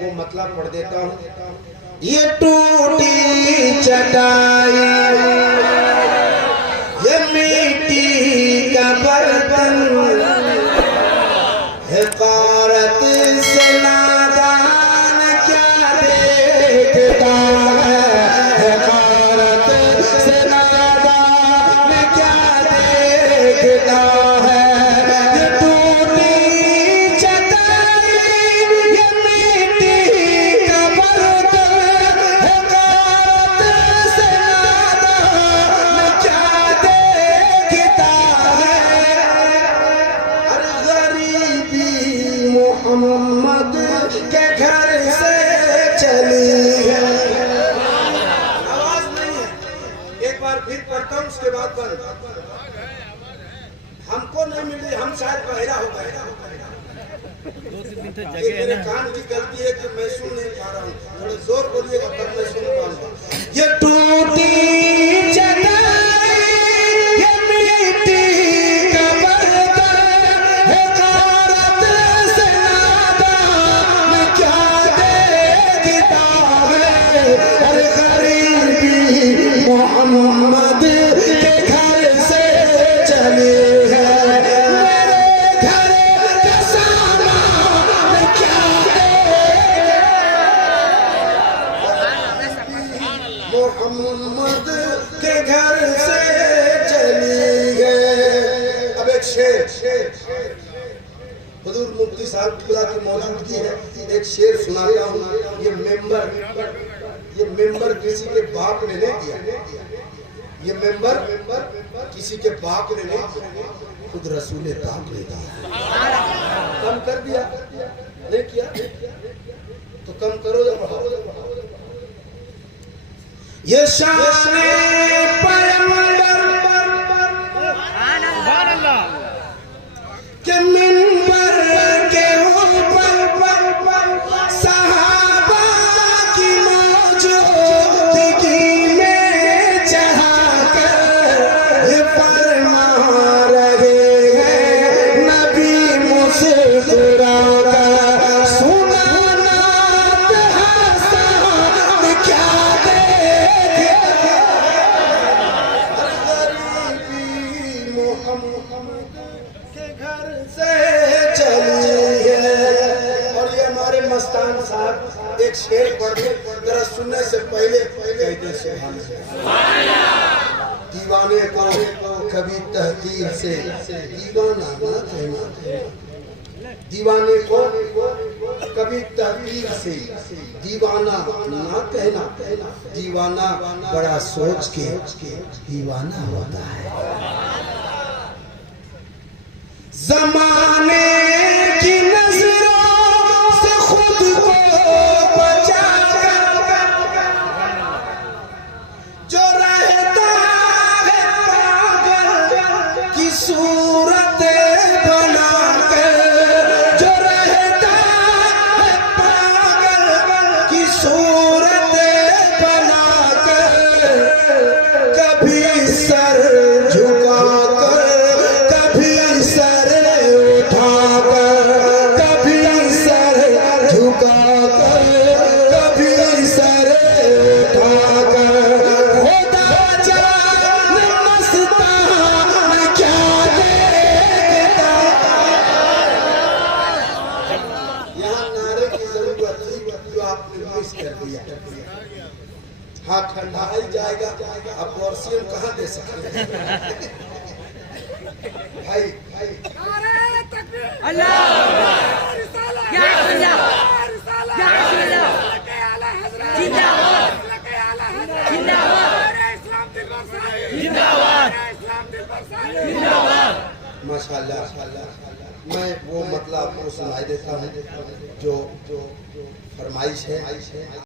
वो मतलब पढ़ देता हूँ। ये टूटी चटाई, ये मिट्टी का बर्तन, हकारत से नादान क्या देखता है, हकारत से नादान क्या देखता है। ये टूटी चटाई, ये मिट्टी का बर्तन, हकारत से नादान क्या देखता है। अरे गरीबी मोहम्मद के घर से चली है। आवाज नहीं है, एक बार फिर पढ़ता हूँ, उसके बाद बंद। हमको नहीं मिली, हम शायद बहरा हो गए। ये मेरे कान की गलती है कि मैं सुन नहीं पा रहा हूँ। थोड़े जोर बोलिएगा तब मैं सुन पाऊंगा। ये टूटी चटाई, ये मिट्टी का बर्तन, हकारत से नादान क्या देखता है। अरे गरीबी मोहम्मद के घर से चली है। मेरे घर का सामान क्या मोहम्मद के घर से चली है। अब एक शेर हुजूर मुफ्ती साहब खुदा की मौजूदगी है, एक शेर सुनाता हूँ। ये मेंबर किसी के बाप ने नहीं दिया, ये मेंबर किसी के बाप ने नहीं दिया, खुद रसूल पाक ने दिया। कम कर दिया नहीं किया तो कम करो या बढ़ाओ। ये शान पैगंबर के मिंबर के ऊपर सहाबा की मौजूदगी में चढ़ाकर ये फरमा रहे हैं नबी मुस्कुराकर, सुनाना हसन क्या मोहम्मद के घर से चली है। और ये हमारे मस्तान साहब एक शेर पढ़ के जरा सुनने से पहले कहते सुभान अल्लाह। दीवाने को कभी तहकीर से दीवाना ना कहना, दीवाने को कभी तहकीर से दीवाना ना कहना, दीवाना बड़ा सोच के दीवाना होता है। ज़माने की नजरों से खुद को बचाकर जो रहता है पागल की सूरत बनाकर, जो रहता है पागल की सूरत बनाकर, कभी सर झुकाकर, कभी सर उठाकर, कभी सर झुकाकर, कभी सर उठाकर, खुदा जाने मस्तान क्या देखता। यहाँ नारे की जरूरत थी जो आपने मिस कर दिया। हाँ, ठंडा ही जाएगा, अब वर्षियम कहाँ दे सकते भाई। माशाल्लाह, मैं वो मतलब आपको सुनाई देता हूँ जो फरमाइश है।